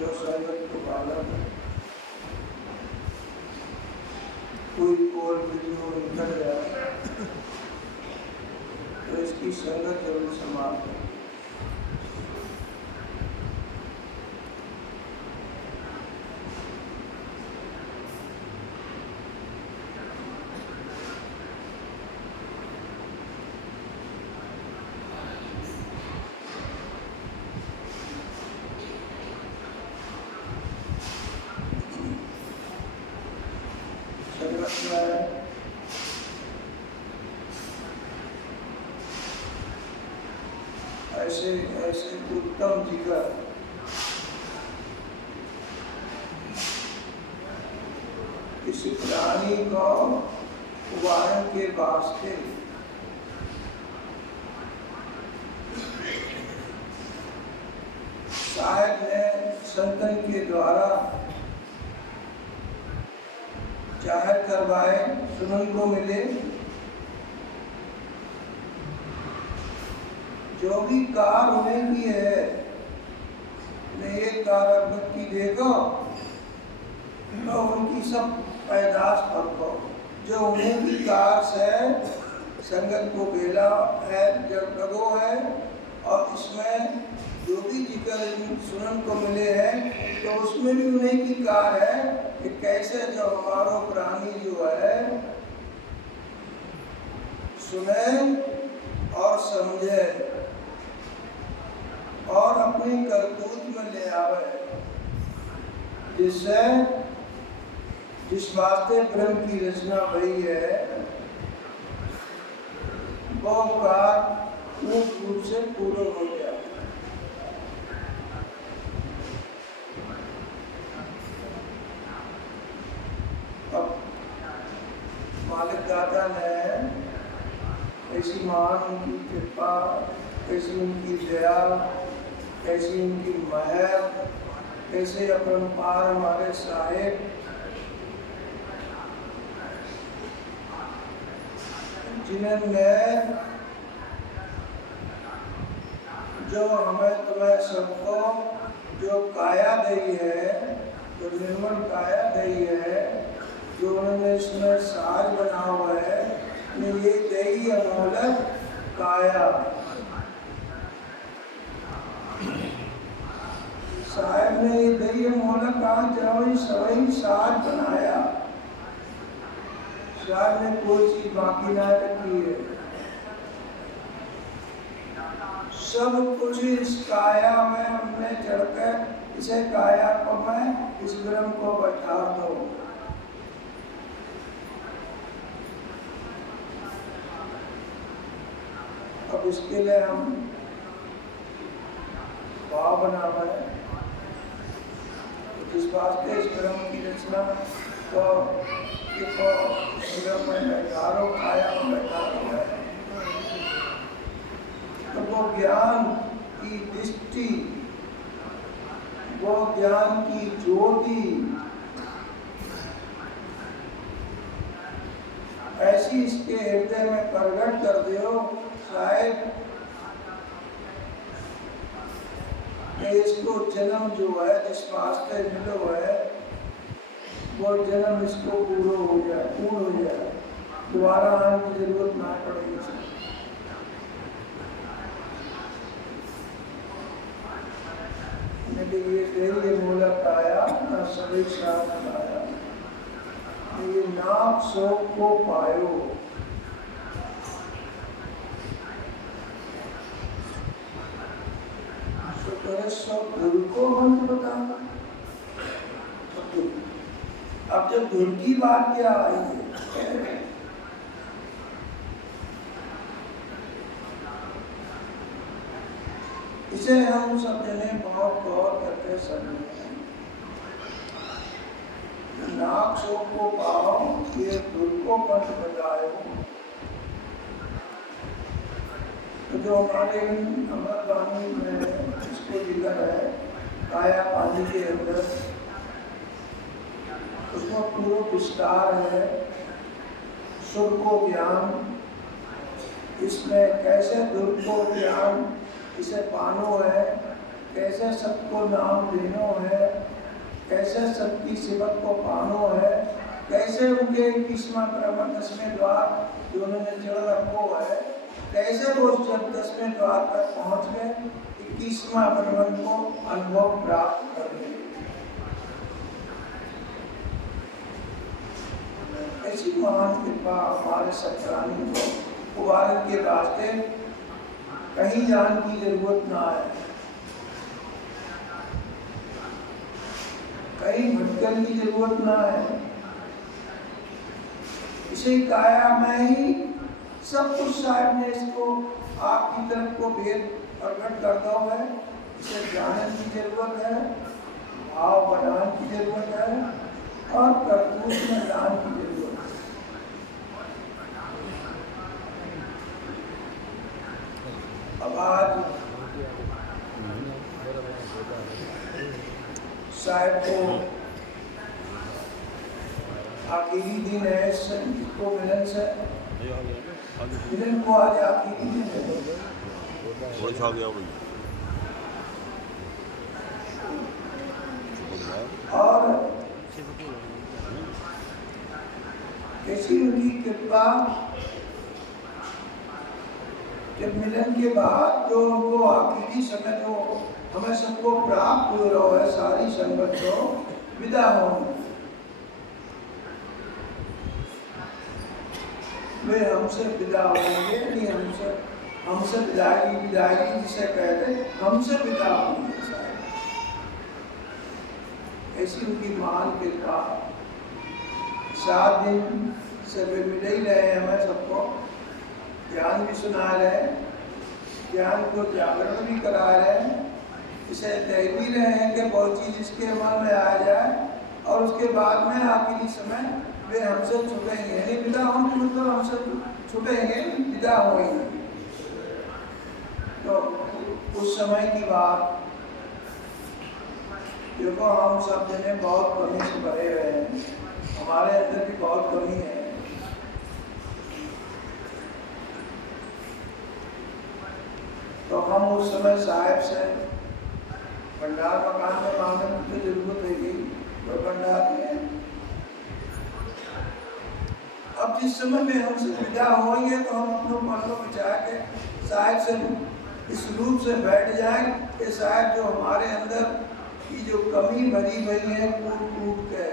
जो संगत को बालक है, कोई कोल वीडियो निकल जाए तो इसकी संगत जरूर समाप्त है। ऐसे ऐसे उत्तम जिगर किसी प्राणी को उबारने के वास्ते शायद ने संतन के द्वारा जाहिर करवाए सुनने को मिले। जो भी कार उन्हें की है, एक कार अवगत की देखो तो उनकी सब पैदाश पढ़ो। जो उन्हें की कार से संगत को बेला है, जब लगो है, और इसमें जो भी जिक्र सुनन को मिले हैं तो उसमें भी उन्हें की कार है कि कैसे जो हमारो प्राणी जो है सुने और समझे और अपनी करतूत में ले आवे, जिससे जिस वास्ते ब्रह्म की रचना भई है वो कार्य पूर्ण रूप से पूर्ण हो गया। अब मालिक दादा ने ऐसी महान उनकी कृपा, ऐसी उनकी दया, ऐसी उनकी महर, ऐसे अपरंपार हमारे साहेब जिन्होंने जो हमें तुम्हें सबको जो काया दी है, जो निर्मल काया दी है, जो उन्होंने इसमें साज बना हुआ है, ये दही अमोलक काया साहब ने ये दही अमोलक कहा जब सवई साज बनाया। साहब ने कोई चीज बाकी ना रखी है, सब कुछ इस काया में हमने चढ़कर इसे काया को मैं इस ब्रह्म को बैठा दो। अब इसके लिए हम भाव बनावे, जिस वास्ते इस ब्रह्म की रचना तो में बैठारो काया में बैठारो है, तो वो ज्ञान की दृष्टि, वो ज्ञान की ज्योति ऐसी इसके हृदय में प्रकट कर दो शायद इसको जन्म जो है जिस वास्ते मिलो है वो जन्म इसको पूर्ण हो जाए, दोबारा आने की जरूरत ना पड़ेगी। ये तेरे मूलक आया ना सभी साथ आया, ये नाम शोक को पायो। सब गुरु को मंत्र बताना। अब जब गुरु की बात क्या आई है, इसे हम सब जने बहुत गौर करके समझे। नाक शोक को पाओ, ये गुरु को मंत्र बताओ। तो जो हमारे अमर वाणी में इसको जिक्र है काया पानी के अंदर, उसमें पूरा विस्तार है। सुर को ज्ञान, इसमें कैसे दुर को ज्ञान इसे पानो है, कैसे सबको नाम देनो है, कैसे सबकी सिमत को पानो है, कैसे उनके 21वां क्रम 10वें द्वार जो उन्होंने चढ़ रखो है, कैसे वो जब 10वें द्वार तक पहुंच गए 21वां क्रम को अनुभव प्राप्त कर लिए। ऐसी महान कृपा हमारे सत्यानी को उबारन के रास्ते कहीं जान की जरूरत ना है, कहीं भटकन की जरूरत ना है। इसे काया में ही सब कुछ साहब ने इसको आपकी तरफ को भेद प्रकट कर दो है। इसे जानने की जरूरत है, भाव बनाने की जरूरत है और करतूत में दान की जरूरत है। अब आज साहब को आखिरी दिन है संगीत को मिलन से, मिलन को आज आखिरी दिन है। और कैसी उनकी कृपा जब मिलन के बाद जो उनको आखिरी समय जो हमें सबको प्राप्त हो रहा है, सारी संगत को विदा होंगे, वे हमसे विदा होंगे, नहीं हमसे विदाई जिसे कहते हमसे विदा होंगे। ऐसी उनकी महान कृपा 7 दिन से वे मिले ही रहे, हमें सबको ज्ञान भी सुना रहे, ज्ञान को जागरण भी करा रहे, इसे दे भी रहे हैं कि बहुत चीज इसके मन में आ जाए और उसके बाद में आखिरी समय वे हमसे छुटेंगे, नहीं विदा होंगे मतलब हमसे छुटेंगे, विदा होंगे। तो उस समय की बात देखो, हम सब जने बहुत कमी से भरे रहे हैं, हमारे अंदर भी बहुत कमी है। तो हम उस समय साहब से भंडार मकान में मांगने की जरूरत है, तो भंडार है। अब जिस समय में हमसे विदा होंगे तो हम अपनों मन को बचा के साहब से इस रूप से बैठ जाए कि साहब जो हमारे अंदर की जो कमी भरी भरी है कूट कूट के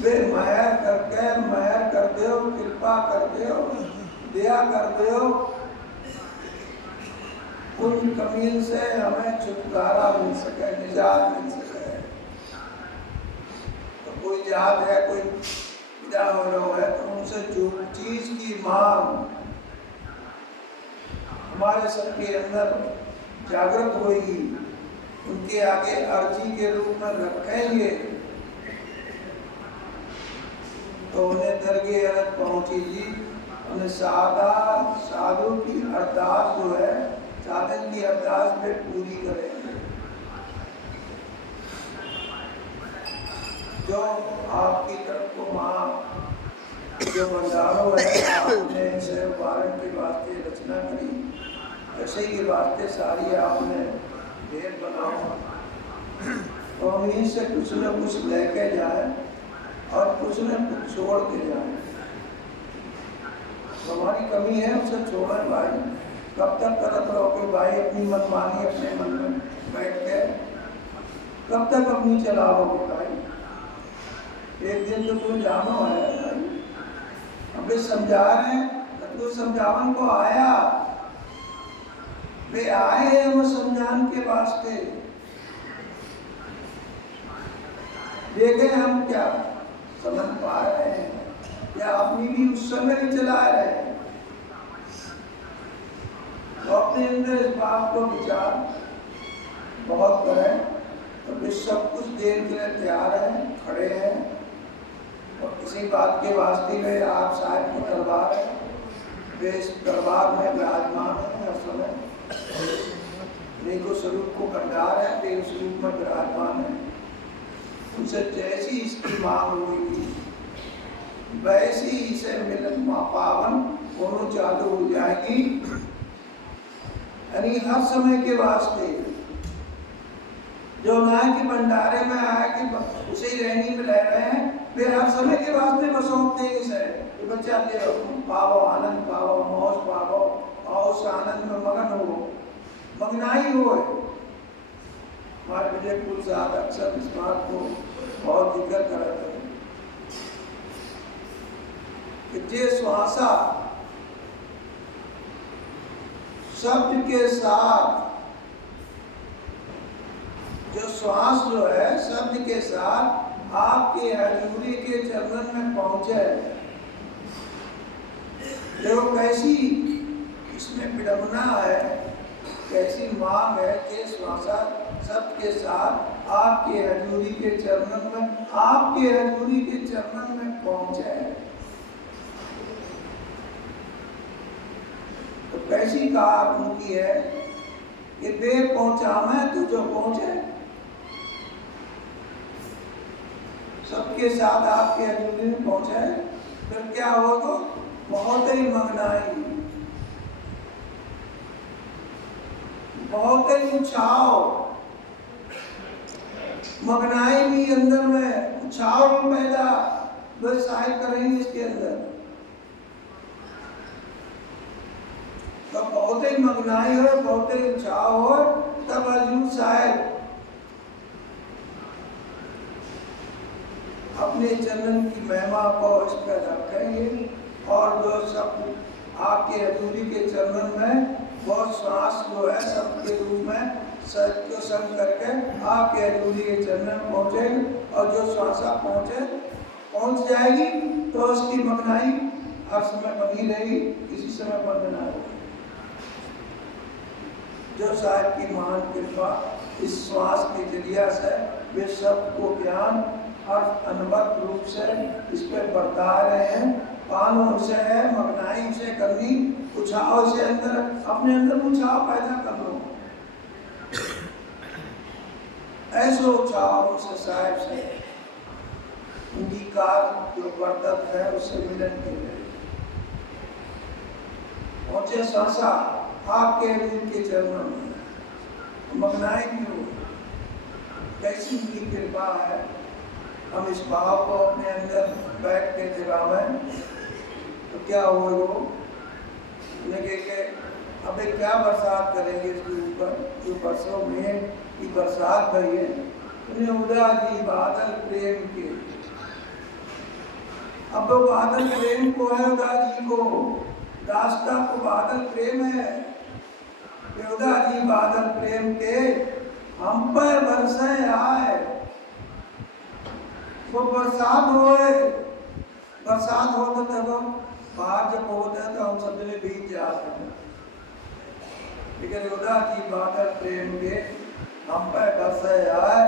वे महर कर दो, कृपा कर दो, दया कर दो, उन कमी से हमें छुटकारा मिल सके, निजात मिल सके। तो कोई जात है, कोई विदा हो रहा है तो उनसे जो चीज की मांग हमारे सबके अंदर जागृत होगी, उनके आगे अर्जी के रूप में रखेंगे तो उन्हें दरगे अरज पहुंचेगी। उन्हें साधु की अरदास जो है, साधन की अरदास में पूरी करेंगे। जो आपकी तरफ को माँ जो भंडारों है, आपने इसे उदाहरण के वास्ते रचना करी, ऐसे के वास्ते सारी आपने भेद बनाओ। तो हम यहीं से कुछ न कुछ लेके जाए और कुछ न कुछ छोड़ के जाए। तो हमारी कमी है, उसे छोड़े भाई। कब तक करत रहोगे भाई अपनी मनमानी अपने मन में बैठ के? कब तक अपनी चलाओगे भाई? एक दिन तो तुम जानो है भाई, हम भी समझा रहे हैं तो समझावन को आया, वे आए हैं वो समझान के वास्ते। देखे हम क्या समझ पा रहे हैं या अपनी भी उस समय भी चला रहे हैं। तो अपने अंदर इस बात को विचार बहुत करें तो वे सब कुछ देर के लिए तैयार हैं, खड़े हैं। और किसी बात के वास्ते में आप साहब के दरबार है, वे इस दरबार में विराजमान है हर समय। नहीं को स्वरूप को भंडार है, वे उस रूप में विराजमान है। उनसे जैसी इसकी मांग हुई वैसी इसे मिलन पावन दोनों चालू हो जाएगी। यानी हर समय के वास्ते। जो ना कि भंडारे में आया कि उसे रहनी में रह रहे हैं, वे हर समय के वास्ते बसौते हैं इसे बच्चा ले पाओ, आनंद पाओ, मौज पाओ और उस आनंद में मगन हो, मगनाई हो। हमारे विजय कुल साहब अक्सर इस बात को बहुत जिक्र करते हैं कि जे श्वासा शब्द के साथ, जो श्वास जो है शब्द के साथ आपके हजूरी के चरणन में पहुंचे, देखो कैसी इसमें विडंबना है, कैसी मांग है कि श्वासा शब्द के साथ आपके हजूरी के चरणन में, आपके हजूरी के चरणन में पहुंचे। तो कैसी कहा उनकी है कि बे पहुंचा मैं तो जो पहुंचे, सबके साथ आपके हजूरी में पहुंचे, फिर क्या हो तो बहुत ही मगनाई, बहुत ही उछाव, मगनाई भी अंदर में, उछाव भी पैदा वे साहिब करेंगे इसके अंदर। तो बहुत ही मगनाई हो, बहुत ही उछाव हो, तब हजूर साहिब अपने चरणन की महिमा को इस पर रखेंगे और जो सब आपके हजूरी के चरणन में वो श्वास जो है शब्द के रूप में को संग करके आपके हजूरी के चरणन में पहुंचे, और जो श्वासा पहुंच जाएगी तो उसकी मगनाई हर समय बनी रहेगी, किसी समय बंद ना होगी। जो साहिब की महान कृपा इस श्वास के जरिया से वे शब्द को ज्ञान और अनुभव रूप से इस पर बरता रहे हैं। पान से है, मगनाई से करनी, उछाव से अंदर अपने अंदर उछाव पैदा कर लो, ऐसे उछाव से साहिब से उनकी कार जो बरकत है उससे मिलन के लिए पहुंचे। श्वासा आपके हजूर के चरणों में मगनाई भी हो, कैसी उनकी कृपा है। हम इस भाव को अपने अंदर बैठ के जगावें तो क्या हो, लगे कि अब क्या बरसात करेंगे इसके ऊपर, जो बरसों में की बरसात भरी है, उन्हें उदा दी बादल प्रेम के। अब वो बादल प्रेम को है, उदा जी को रास्ता को बादल प्रेम है, उदा जी बादल प्रेम के हम पर बरसे आए। वो बरसात होए, बरसात हो तो तब बाहर जब होता है तो हम सब जने भीग जाते हैं, लेकिन उदा जी बादल प्रेम के हम पे बरसे आए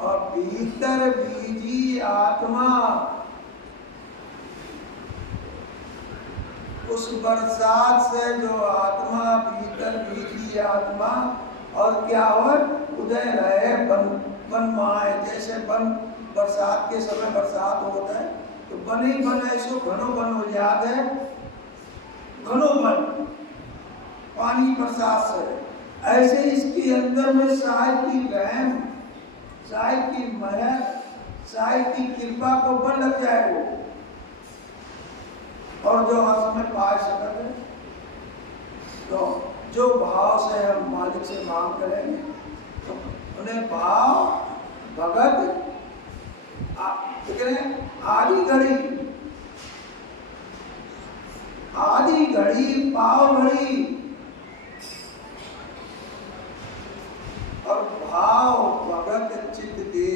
और भीतर बीजी आत्मा उस बरसात से जो आत्मा भीतर बीजी आत्मा और क्या हो उदय रहे बन माए। जैसे बन बरसात के समय बरसात होता है तो बन ही बन ऐसो घनो बन हो जाता है, घनो बन पानी बरसात से। ऐसे इसके अंदर में साहिब की रहम, साहिब की महर, साहिब की कृपा को बन लग जाए वो, और जो हर समय पा सकते हैं। तो जो भाव से हम मालिक से मांग करेंगे तो उन्हें भाव भगत आदि घड़ी पाव घड़ी और भाव भगत चित्त दे।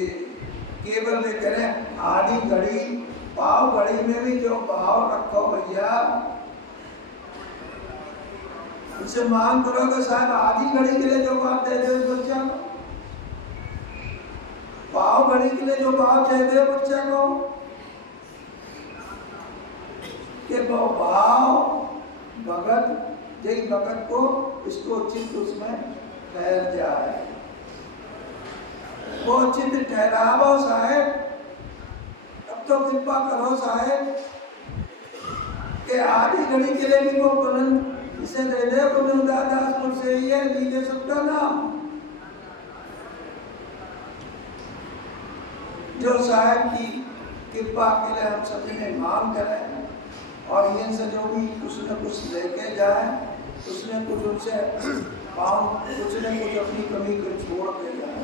केवल करें आदि घड़ी पाव घड़ी में भी जो भाव रखो भैया, उनसे मांग करोगे साहब आदि घड़ी के लिए जो बात दे दे बच्चा को, पाव घड़ी के लिए जो बात दे दे बच्चा को, कि वो भाव भगत जय भगत को इसको चित्त उसमें ठहर जाए। वो चित्त ठहरावो साहेब, अब तो कृपा करो साहेब कि आधी घड़ी के लिए भी वो बुलंद इसे दे दे गुरु दास मुझसे ये लीजिए सबका नाम। जो साहब की कृपा के लिए हम सभी ने मांग करें और इनसे जो भी कुछ न कुछ लेके जाए, कुछ न कुछ उनसे पाँव, कुछ न कुछ अपनी कमी को छोड़ के जाए।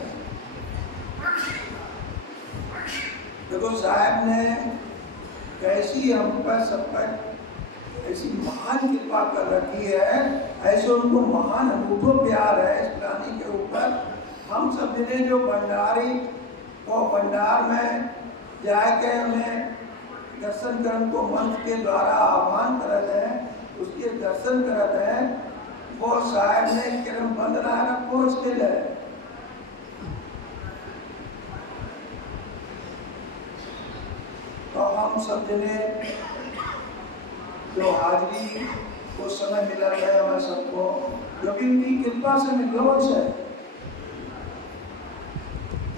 देखो साहब ने कैसी हम पर सब पर ऐसी महान कृपा कर रखी है, ऐसे उनको महान अनूठो प्यार है इस प्राणी के ऊपर। हम सब ने जो भंडारी वो भंडार में जाके उन्हें दर्शन करने को मंत्र के द्वारा आह्वान करते हैं, उसके दर्शन करते हैं। वो साहब ने किरण बंदना रखो उसके लिए। तो हम सब ने जो हाजरी को समय मिला है हमें सबको, जो भी उनकी कृपा से मिलो उनसे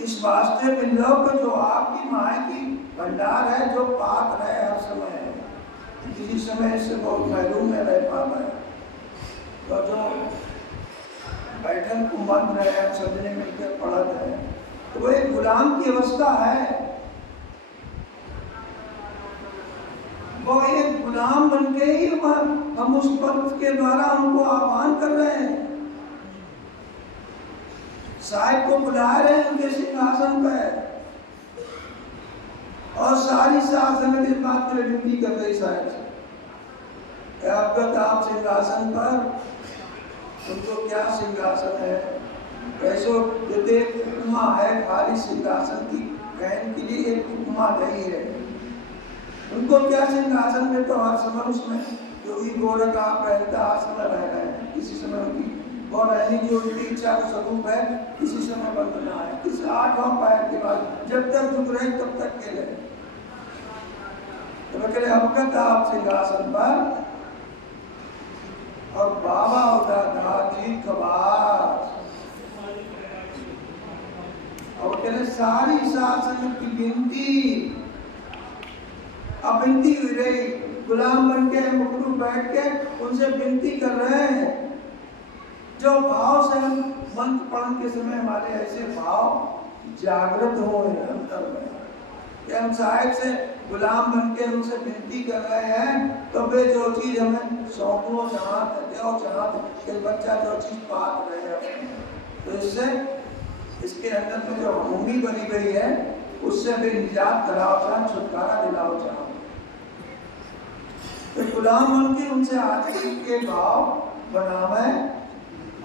इस वास्ते में लोग जो आपकी माँ की भंडार है, जो पात्र है हर समय है, किसी समय इससे बहुत महरूम में रह पाता है। तो जो बैठन को मंत्र है हम सबने मिलकर पढ़ते हैं, तो वो एक गुलाम की अवस्था है। वो एक गुलाम बन के ही हम उस पंथ के द्वारा उनको आह्वान कर रहे हैं। साहिब को बुला रहे हैं उनके सिंहासन पर, और सारी शासन इस बात पर ड्यूटी कर रही साहिब से। आप सिंहासन पर, उनको क्या सिंहासन है, कैसो यदि उपमा है खाली सिंहासन की कहने के लिए एक उपमा नहीं है। उनको क्या सिंहासन में तो हर समय उसमें जो भी गोरख आप रहता हर समय रह रहे हैं, किसी समय उनकी और रहने की उनकी इच्छा का स्वरूप है, किसी समय बंधना है, किसी 8वां पैर के बाद जब तक झुक रहे तब तक के लिए। तो मैं कह अवगत आप सिंहासन पर और बाबा उदार जी कबार, और कह सारी शासन की विनती अब विनती हुई रही, गुलाम बन के मुखरू बैठ के उनसे विनती कर रहे हैं। जो भाव से हम मंत्र पढ़ने के समय हमारे ऐसे भाव जागृत हो अंतर में कि हम साहिब से गुलाम बन के उनसे विनती कर रहे हैं, तो वे जो चीज हमें सौंपो चाहत दो चाहत कि बच्चा जो चीज पात रहे हैं, तो इससे इसके अंदर में जो भूमि बनी गई है उससे भी निजात कराओ चाह, छुटकारा दिलाओ चाह। तो गुलाम बन के उनसे आखिरी के भाव बनावे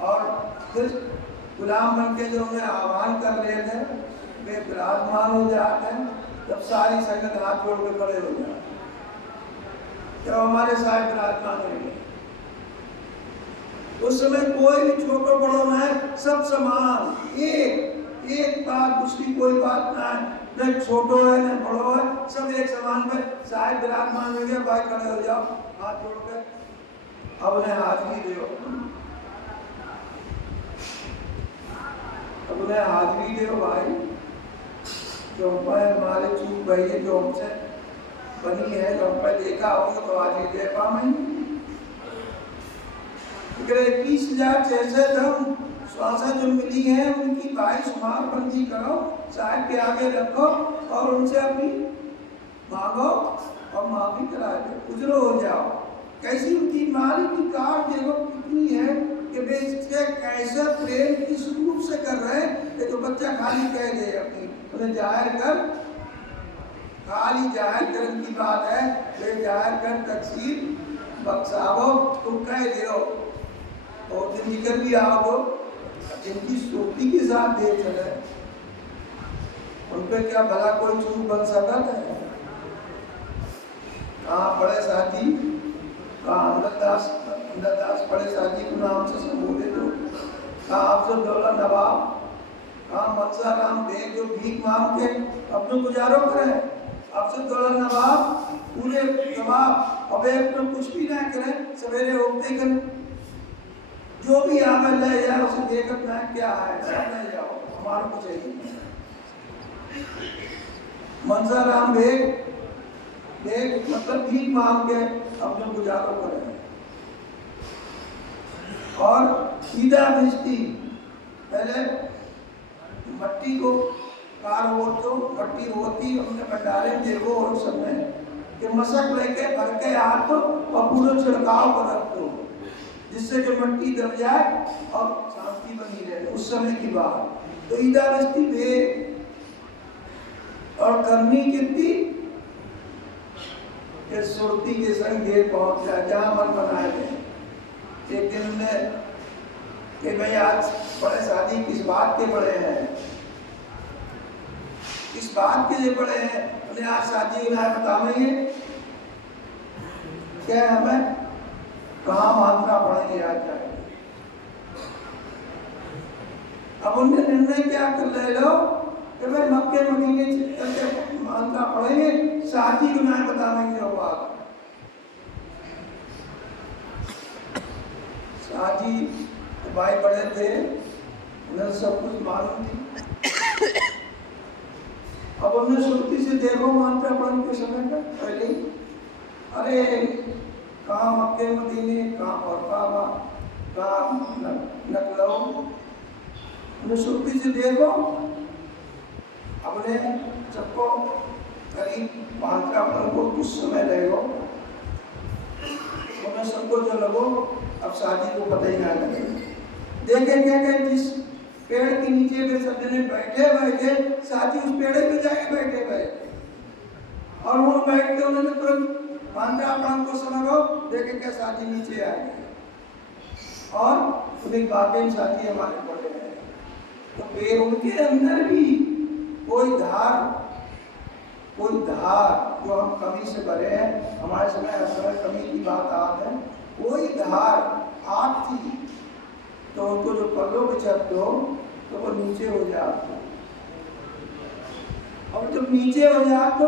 और फिर गुलाम बन के जो उन्हें आह्वान कर रहे थे वे विराजमान हो जाते हैं। जब सारी संगत हाथ जोड़ के खड़े हो जाते, जब हमारे साथ विराजमान होंगे उस समय कोई भी छोटो बड़ो ना है, सब समान, एक बात दूसरी कोई बात ना है, न छोटो है न बड़ो है, सब एक समान में साहिब विराजमान हो गया। भाई खड़े हो जाओ हाथ जोड़ के, अब उन्हें हाजरी दो, अब उन्हें हाजरी दो भाई। जो हमारे चूक भाई है जो हमसे बनी है, जो हम पर देखा होगा तो हाजरी दे पाएंगे। 21,600 हम श्वासा जो मिली है उनकी भाई शुमार बंदी करो, साहिब के आगे रखो और उनसे अपनी मांगो और माफी करा दो, गुजरो हो जाओ। कैसी उनकी माली की कार देखो कितनी है कि वे इससे कैसे प्रेम किस रूप से कर रहे हैं। ये तो बच्चा खाली कह दे अपनी उन्हें जाहिर कर, खाली जाहिर करने की बात है, वे जाहिर कर तकसीर बख्शावो तुम कह दो और दिन निकल भी आओ तो जिनकी सोती के साथ दे चले उन पर क्या भला कोई चूक बन सकता है। कहाँ बड़े साथी, कहाँ अंदरदास बड़े साथी को नाम से संबोधित हो, कहाँ अफजल दौला नवाब, कहाँ मनसा राम बेग जो भीख मांग के अपने गुजारो करें। अफजल दौला नवाब पूरे नवाब अब अपने कुछ भी ना करें, सवेरे उठते करें जो भी आवे ले जाए उसे देखकर ना क्या है सब ले जाओ, हमारे को चाहिए। मनसा राम बेग मतलब भीख मांग के अपने गुजारो करें। और ईदा मिस्टी, पहले मट्टी को कार हो तो मट्टी होती अपने भंडारे में देखो और सब में कि मशक लेके भर के हाथ तो और पूरे छिड़काव कर रख दो, जिससे कि मट्टी दब जाए और शांति बनी रहे। उस समय की बात तो ईदा मिस्टी वे और करनी कितनी कि सुरती के संग देर पहुंच जाए जहां मन बनाए थे। एक दिन हमने कि भाई आज बड़े शादी किस बात के बड़े हैं, किस बात के लिए बड़े हैं, उन्हें आज शादी बताएंगे क्या हमें कहाँ मानना पड़ेंगे आज जाए। अब उन्हें निर्णय क्या कर ले लो कि भाई मक्के मदीने करके मानना पड़ेंगे, शादी गुनाह बताने की बात। शादी भाई बड़े थे, उन्हें सब कुछ मालूम थी। अब हमने सुरती से देखो मानते अपन के समय का पहले, अरे कहाँ मक्के मदीने, कहाँ औरफामा, कहाँ नकलऊ, सुरती से देखो अपने सबको करीब मानकापन को कुछ समय रहेगा, उन्हें सबको जो लगो अब शादी को पता ही ना लगे। देखे क्या क्या जिस पेड़ के नीचे पे सब जने बैठे शादी उस पेड़ पे जाके बैठे और वो बैठ के उन्होंने तुरंत मानकापन को समझो, देखे क्या शादी नीचे आए और उन्हें वाकई शादी हमारे पड़े हैं। तो वे उनके अंदर भी कोई धार जो हम कमी से भरे हैं, हमारे समय कमी की बात आती है, कोई धार आग थी तो उनको जो पल्लो बिछत दो तो वो नीचे हो जाते, और जब नीचे हो जाते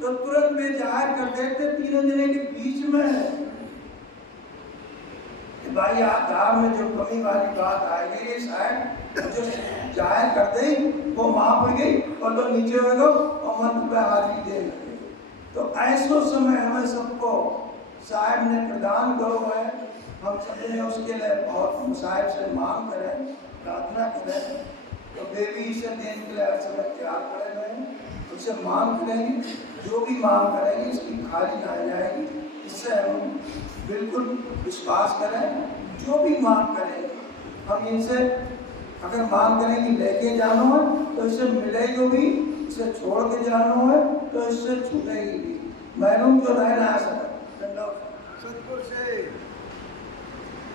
तो तुरंत में जाहिर कर देते तीनों जने के बीच में भाई आधार में जो कमी वाली बात आएगी शायद जो जाहिर कर दे वो माफ हो गई और लोग नीचे हो गए और मंत्र पे हाजिरी दे लगे। तो ऐसो समय हमें सबको साहिब ने प्रदान करो है, हम सब ने उसके लिए बहुत साहिब से मांग करें, प्रार्थना करें। तो देवी से देने के लिए हर समय तैयार खड़े रहें, उससे मांग करेंगे, जो भी मांग करेंगे इसकी खाली ना जाएगी। इससे हम बिल्कुल विश्वास करें, जो भी मांग करेंगे हम इनसे अगर मांग करेंगे लेके जाना है तो इससे मिलेगी भी, इसे छोड़ के जाना है तो इससे छूटेगी भी। मैनू जो रहना है सतपुर से